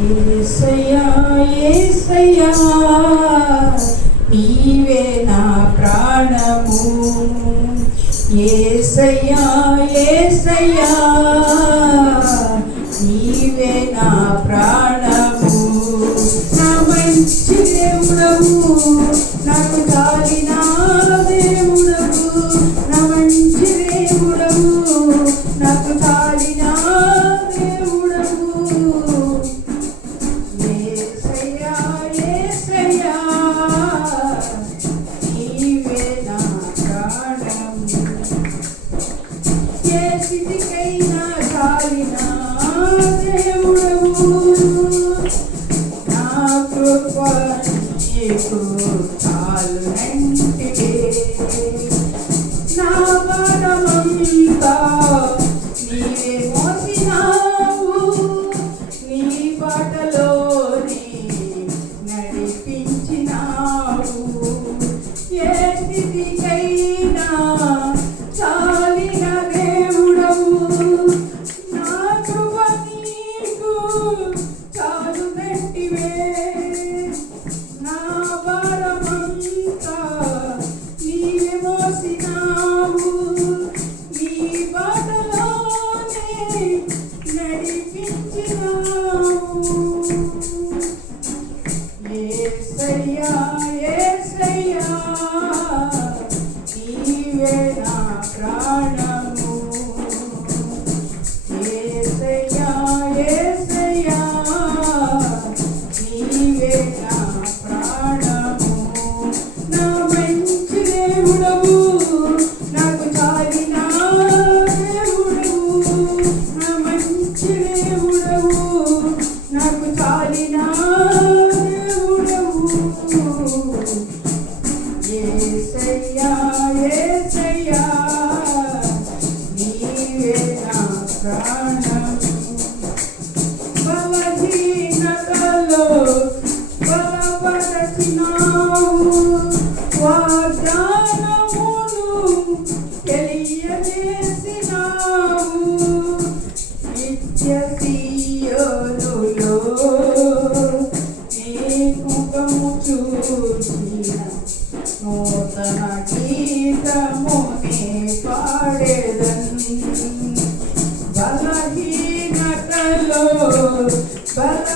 యేసయ్యా యేసయ్యా నీవే నా ప్రాణము యేసయ్యా యేసయ్యా నీవే నా ప్రాణము నా మంచి దేవుడవు నాకు చాలిన దేవుడవు నా మంచి దేవుడవు నాకు చాలిన దేవుడవు యేసయ్యా యేసయ్యా నీవే నా ప్రాణము ఏ స్థితికైనా చాలిన దేవుడవు నా కృప నీకు చాలునంటివే నా భారమంతా నీవే మోసినావు నీ బాటలోని నడిపించినావు ఏ స్థితికైనా చాలిన దేవుడవు నా కృప నీకు చాలునంటివే నా భారమంతా నీవే మోసినావు నీ బాటలోనే నడిపించినావు యేసయ్యా యేసయ్యా నీవే నా ప్రాణము యేసయ్యా యేసయ్యా నీవే నా ప్రాణము నా మంచి దేవుడవు నాకు చాలిన దేవుడవు నా మంచి దేవుడవు నాకు చాలిన దేవుడవు యేసయ్యా యేసయ్యా నీవే నా ప్రాణము బలహీనతలో బలపరచినావు వాగ్దానమును తెలియజేసినావు నిత్య సీయోనులో నీ ముఖము చూచిన నూతన గీతమునే పాడేదన్ బలహీనతలో బల